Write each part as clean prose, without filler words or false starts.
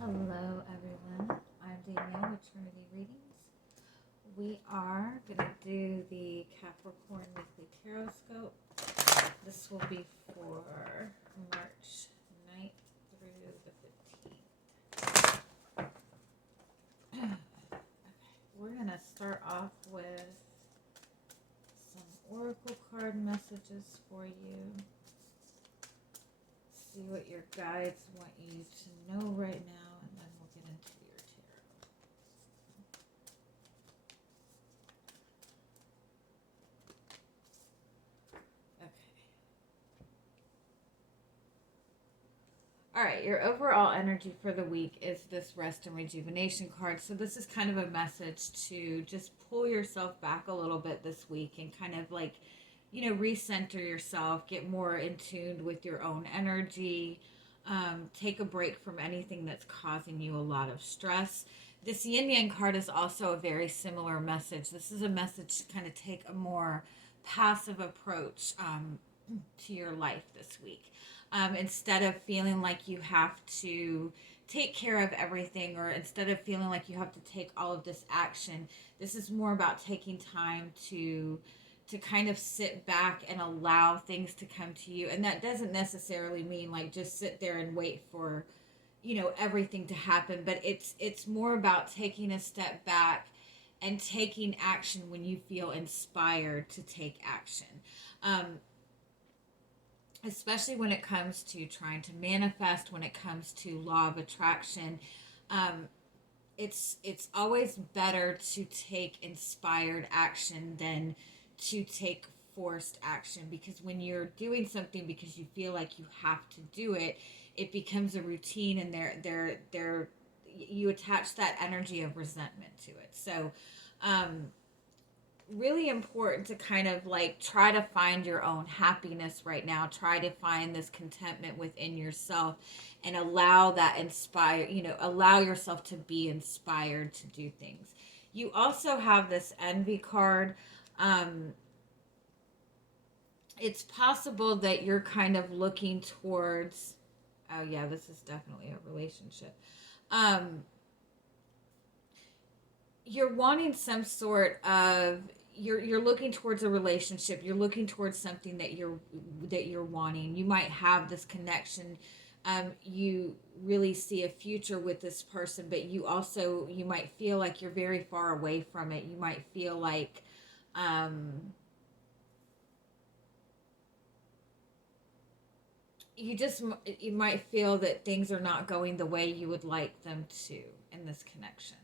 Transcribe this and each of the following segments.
Hello, everyone. I'm Danielle with Trinity Readings. We are going to do the Capricorn Weekly Tarotscope. This will be for March 9th through the 15th. Okay, we're going to start off with some oracle card messages for you. See what your guides want you to know right now, and then we'll get into your tarot. Okay. All right, your overall energy for the week is this rest and rejuvenation card. So this is kind of a message to just pull yourself back a little bit this week and kind of like, recenter yourself, get more in tune with your own energy, take a break from anything that's causing you a lot of stress. This yin yang card is also a very similar message. This is a message to kind of take a more passive approach to your life this week. Instead of feeling like you have to take care of everything, or instead of feeling like you have to take all of this action, this is more about taking time to kind of sit back and allow things to come to you. And that doesn't necessarily mean like just sit there and wait for everything to happen, but it's more about taking a step back and taking action when you feel inspired to take action. Especially when it comes to trying to manifest, when it comes to law of attraction, it's always better to take inspired action than to take forced action, because when you're doing something because you feel like you have to do it, it becomes a routine, and you attach that energy of resentment to it. So really important to kind of like try to find your own happiness right now. Try to find this contentment within yourself and allow that allow yourself to be inspired to do things. You also have this envy card. It's possible that you're kind of looking towards, oh yeah, this is definitely a relationship. You're wanting some sort of, you're looking towards a relationship. You're looking towards something that you're wanting. You might have this connection. You really see a future with this person, but you might feel like you're very far away from it. You might feel like you might feel that things are not going the way you would like them to in this connection.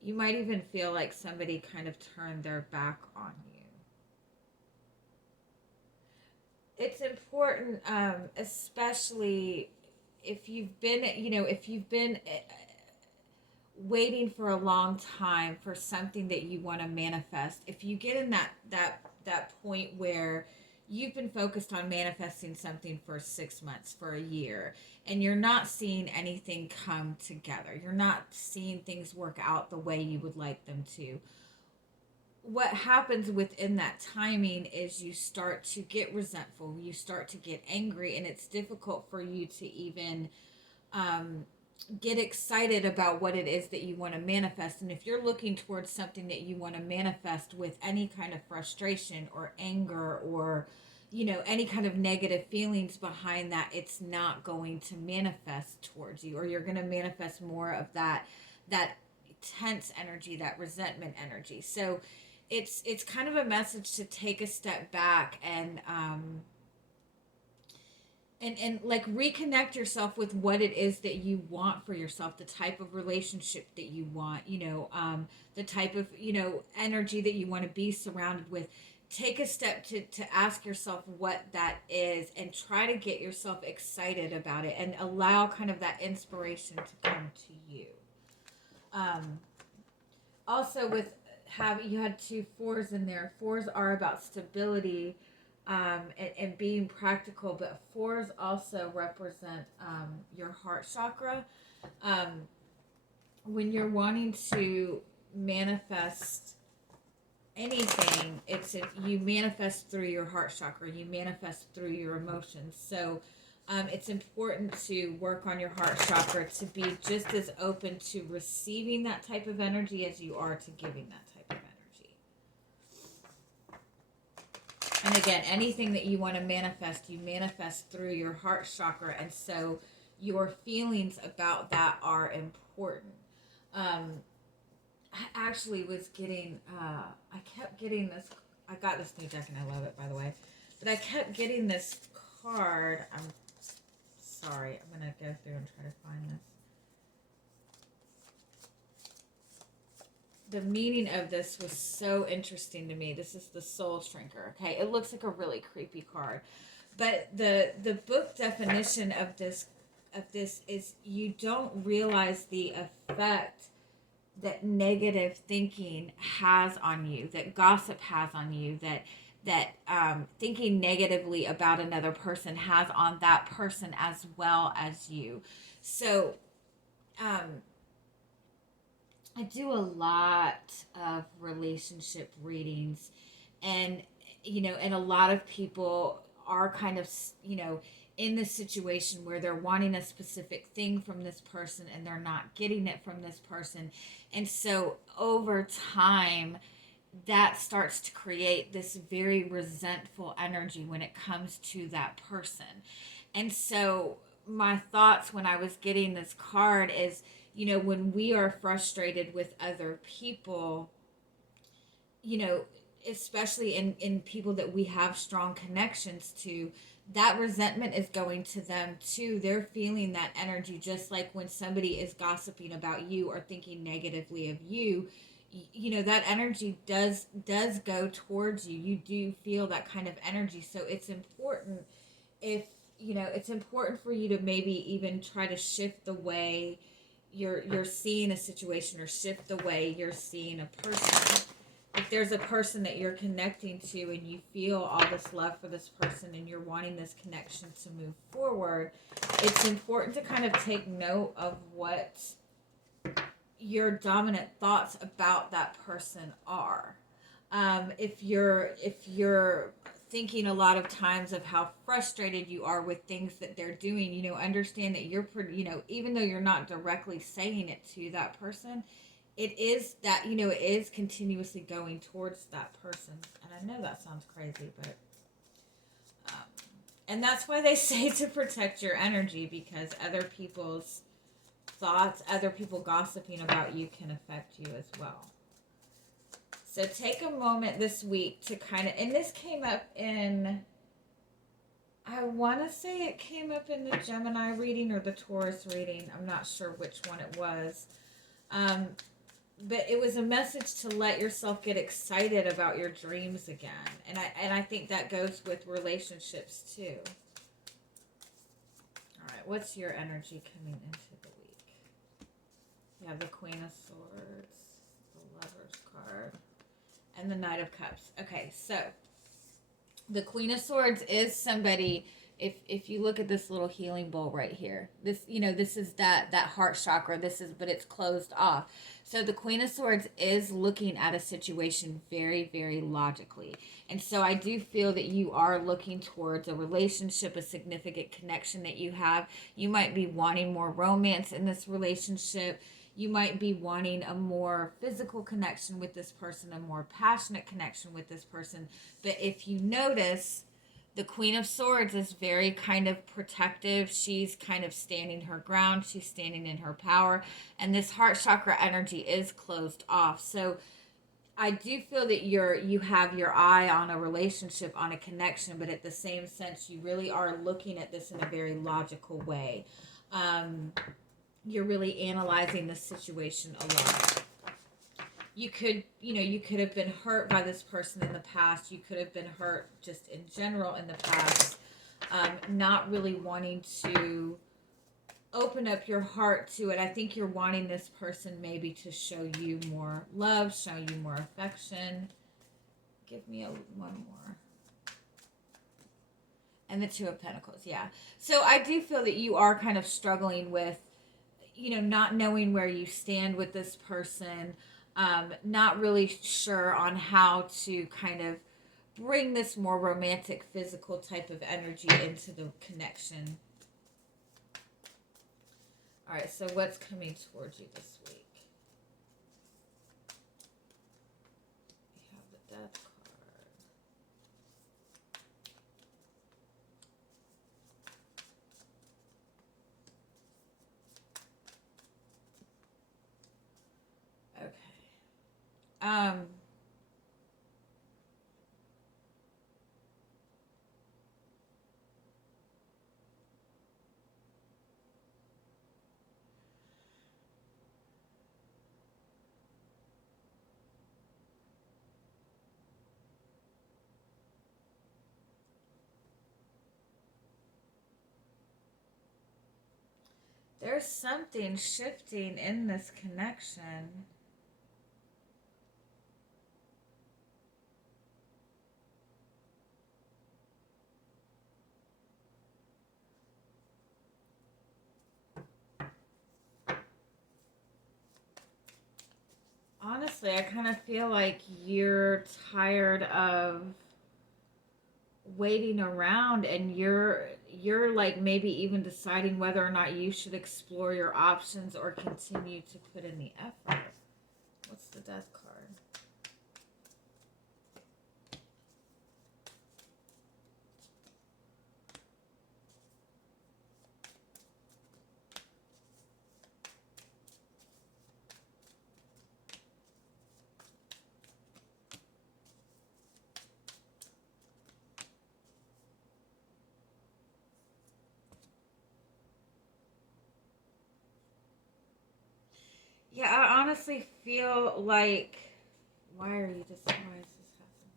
You might even feel like somebody kind of turned their back on you. It's important, especially if you've been waiting for a long time for something that you want to manifest. If you get in that point where you've been focused on manifesting something for 6 months, for a year, and you're not seeing anything come together, you're not seeing things work out the way you would like them to, what happens within that timing is you start to get resentful, you start to get angry, and it's difficult for you to even get excited about what it is that you want to manifest. And if you're looking towards something that you want to manifest with any kind of frustration or anger, or any kind of negative feelings behind that, it's not going to manifest towards you, or you're going to manifest more of that tense energy, that resentment energy. So it's kind of a message to take a step back and like reconnect yourself with what it is that you want for yourself, the type of relationship that you want, the type of energy that you want to be surrounded with. Take a step to ask yourself what that is, and try to get yourself excited about it, and allow kind of that inspiration to come to you. Also, with you had two fours in there. Fours are about stability, and being practical, but fours also represent your heart chakra. When you're wanting to manifest anything, you manifest through your heart chakra, you manifest through your emotions. So it's important to work on your heart chakra to be just as open to receiving that type of energy as you are to giving that type of energy. And again, anything that you want to manifest, you manifest through your heart chakra. And so your feelings about that are important. I actually was getting, I kept getting this, I got this new deck and I love it, by the way. But I kept getting this card. I'm sorry. I'm going to go through and try to find this. The meaning of this was so interesting to me. This is the Soul Shrinker. Okay, it looks like a really creepy card, but the book definition of this is you don't realize the effect that negative thinking has on you, that gossip has on you, that thinking negatively about another person has on that person as well as you. So I do a lot of relationship readings, and and a lot of people are kind of in this situation where they're wanting a specific thing from this person and they're not getting it from this person. And so over time, that starts to create this very resentful energy when it comes to that person. And so my thoughts when I was getting this card is, when we are frustrated with other people, especially in people that we have strong connections to, that resentment is going to them too. They're feeling that energy, just like when somebody is gossiping about you or thinking negatively of you. That energy does go towards you. You do feel that kind of energy. So it's important, if it's important for you to maybe even try to shift the way you're seeing a situation, or shift the way you're seeing a person. If there's a person that you're connecting to and you feel all this love for this person and you're wanting this connection to move forward, it's important to kind of take note of what your dominant thoughts about that person are. If you're thinking a lot of times of how frustrated you are with things that they're doing, understand that you're pretty, even though you're not directly saying it to that person, it is that, it is continuously going towards that person. And I know that sounds crazy, but and that's why they say to protect your energy, because other people's thoughts, other people gossiping about you can affect you as well. So take a moment this week to kind of, and this came up in, I want to say it came up in the Gemini reading or the Taurus reading. I'm not sure which one it was. But it was a message to let yourself get excited about your dreams again. And I think that goes with relationships too. All right, what's your energy coming into the week? You have the Queen of Swords, the Lover's card, and the Knight of Cups. Okay, so the Queen of Swords is somebody, if you look at this little healing bowl right here, this this is that heart chakra, but it's closed off. So the Queen of Swords is looking at a situation very, very logically. And so I do feel that you are looking towards a relationship, a significant connection that you have. You might be wanting more romance in this relationship. You might be wanting a more physical connection with this person, a more passionate connection with this person. But if you notice, the Queen of Swords is very kind of protective. She's kind of standing her ground. She's standing in her power. And this heart chakra energy is closed off. So I do feel that you have your eye on a relationship, on a connection, but at the same sense, you really are looking at this in a very logical way. You're really analyzing the situation a lot. You could have been hurt by this person in the past. You could have been hurt just in general in the past. Not really wanting to open up your heart to it. I think you're wanting this person maybe to show you more love, show you more affection. Give me one more. And the Two of Pentacles, yeah. So I do feel that you are kind of struggling with, not knowing where you stand with this person. Not really sure on how to kind of bring this more romantic, physical type of energy into the connection. All right, so what's coming towards you this week? We have the Death card. Okay. There's something shifting in this connection. Honestly, I kind of feel like you're tired of waiting around, and you're like maybe even deciding whether or not you should explore your options or continue to put in the effort. What's the Death card? Yeah, I honestly feel like, why are you just, why is this happening?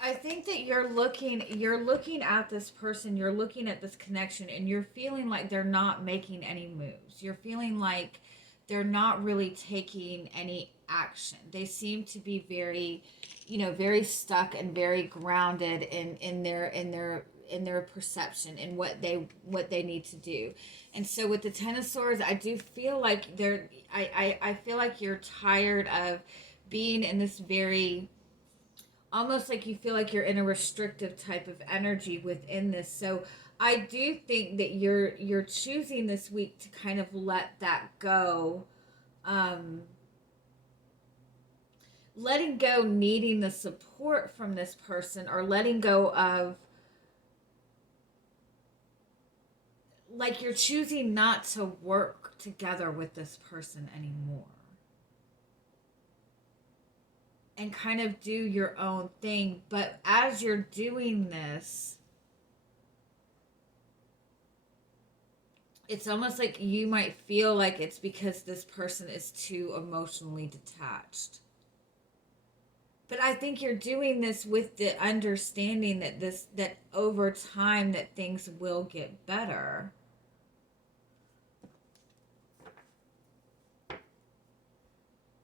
I think that you're looking at this person, you're looking at this connection, and you're feeling like they're not making any moves. You're feeling like they're not really taking any action. They seem to be very, very stuck and very grounded in their perception and what they need to do. And so with the Ten of Swords, I do feel like I feel like you're tired of being in this very, almost like you feel like you're in a restrictive type of energy within this. So I do think that you're choosing this week to kind of let that go. Um, Letting go needing the support from this person, or letting go of, like, you're choosing not to work together with this person anymore and kind of do your own thing. But as you're doing this, it's almost like you might feel like it's because this person is too emotionally detached. But I think you're doing this with the understanding that over time that things will get better.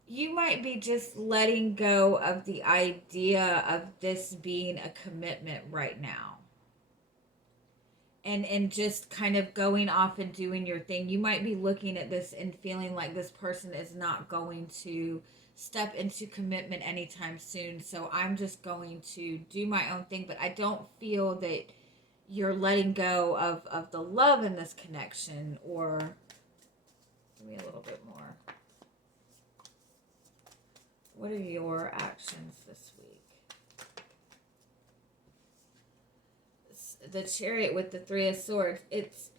You might be just letting go of the idea of this being a commitment right now. And just kind of going off and doing your thing. You might be looking at this and feeling like this person is not going to step into commitment anytime soon, so I'm just going to do my own thing. But I don't feel that you're letting go of the love in this connection. Or give me a little bit more. What are your actions this week? The Chariot with the Three of Swords. It's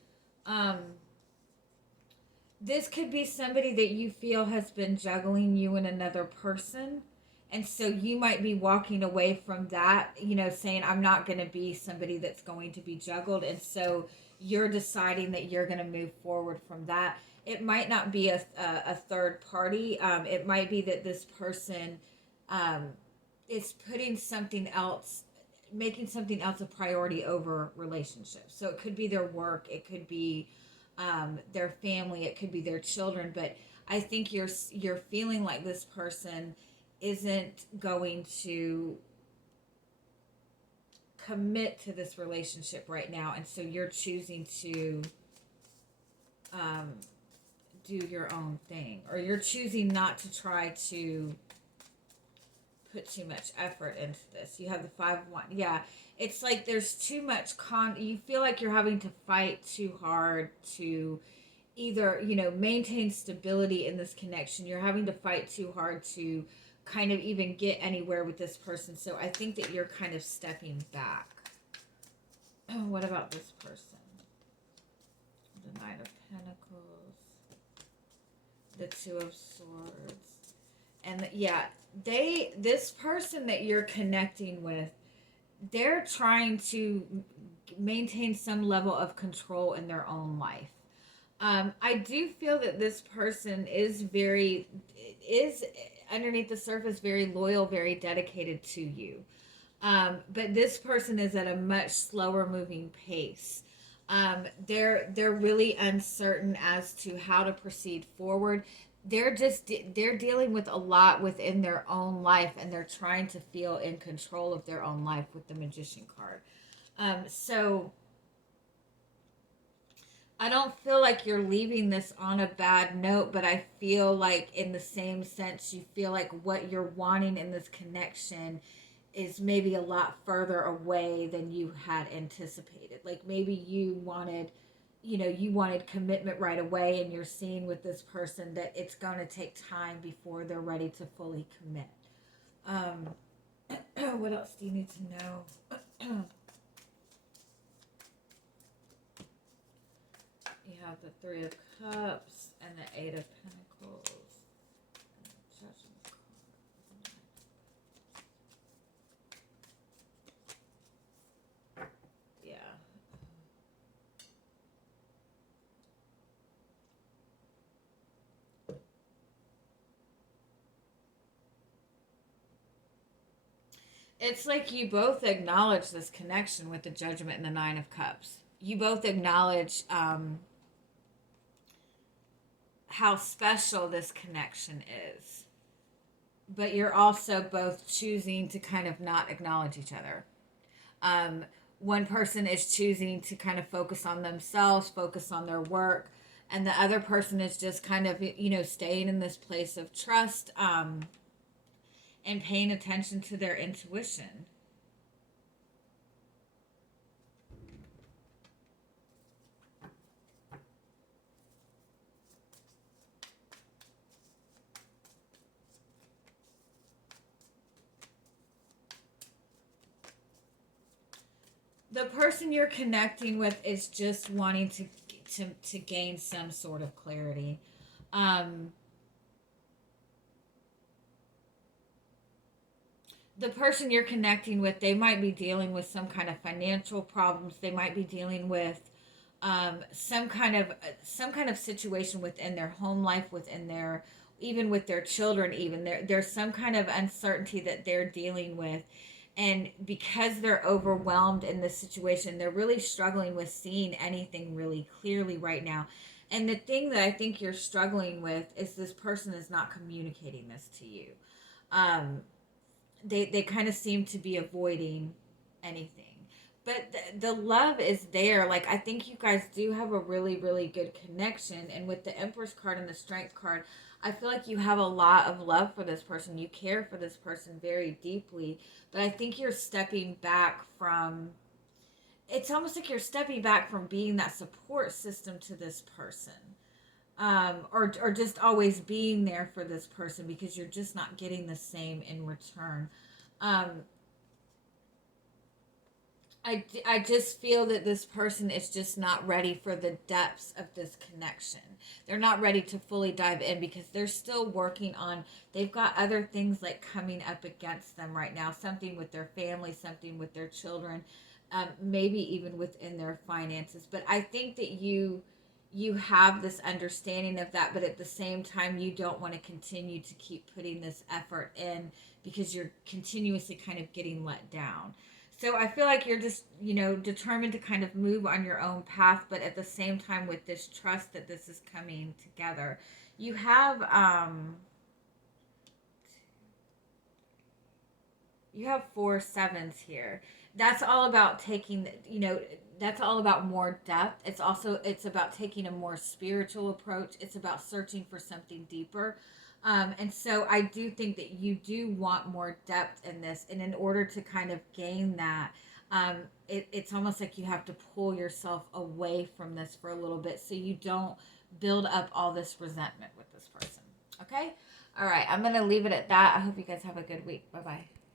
this could be somebody that you feel has been juggling you and another person, and so you might be walking away from that, saying, I'm not going to be somebody that's going to be juggled. And so you're deciding that you're going to move forward from that. It might not be a third party. It might be that this person is putting something else, making something else a priority over relationships. So it could be their work, it could be their family, it could be their children. But I think you're feeling like this person isn't going to commit to this relationship right now, and so you're choosing to do your own thing, or you're choosing not to try to put too much effort into this. You have the 5-1. Yeah, it's like there's too much you feel like you're having to fight too hard to either, maintain stability in this connection. You're having to fight too hard to kind of even get anywhere with this person. So I think that you're kind of stepping back. What about this person? The Knight of Pentacles, the Two of Swords, and this person that you're connecting with, they're trying to maintain some level of control in their own life. I do feel that this person is underneath the surface very loyal, very dedicated to you. But this person is at a much slower moving pace. They're really uncertain as to how to proceed forward. They're dealing with a lot within their own life, and they're trying to feel in control of their own life with the Magician card. So I don't feel like you're leaving this on a bad note, but I feel like in the same sense, you feel like what you're wanting in this connection is maybe a lot further away than you had anticipated. Like maybe you wanted commitment right away, and you're seeing with this person that it's going to take time before they're ready to fully commit. What else do you need to know? You have the Three of Cups and the Eight of Pentacles. And the Judgment card. Yeah. It's like you both acknowledge this connection with the Judgment and the Nine of Cups. You both acknowledge how special this connection is. But you're also both choosing to kind of not acknowledge each other. One person is choosing to kind of focus on themselves, focus on their work, and the other person is just kind of, staying in this place of trust and paying attention to their intuition. The person you're connecting with is just wanting to gain some sort of clarity. The person you're connecting with, they might be dealing with some kind of financial problems. They might be dealing with some kind of situation within their home life, even with their children. Even there's some kind of uncertainty that they're dealing with. And because they're overwhelmed in this situation, they're really struggling with seeing anything really clearly right now. And the thing that I think you're struggling with is this person is not communicating this to you. They kind of seem to be avoiding anything. But the love is there. Like, I think you guys do have a really, really good connection. And with the Empress card and the Strength card, I feel like you have a lot of love for this person. You care for this person very deeply. But I think you're stepping back from... It's almost like you're stepping back from being that support system to this person. Or just always being there for this person, because you're just not getting the same in return. I just feel that this person is just not ready for the depths of this connection. They're not ready to fully dive in because they're still working on, they've got other things like coming up against them right now. Something with their family, something with their children, maybe even within their finances. But I think that you have this understanding of that, but at the same time, you don't want to continue to keep putting this effort in because you're continuously kind of getting let down. So I feel like you're just, determined to kind of move on your own path, but at the same time with this trust that this is coming together. You have, You have 4 7s here. That's all about taking, you know, that's all about more depth. It's about taking a more spiritual approach. It's about searching for something deeper. And so I do think that you do want more depth in this. And in order to kind of gain that, it's almost like you have to pull yourself away from this for a little bit so you don't build up all this resentment with this person. Okay? All right. I'm going to leave it at that. I hope you guys have a good week. Bye bye.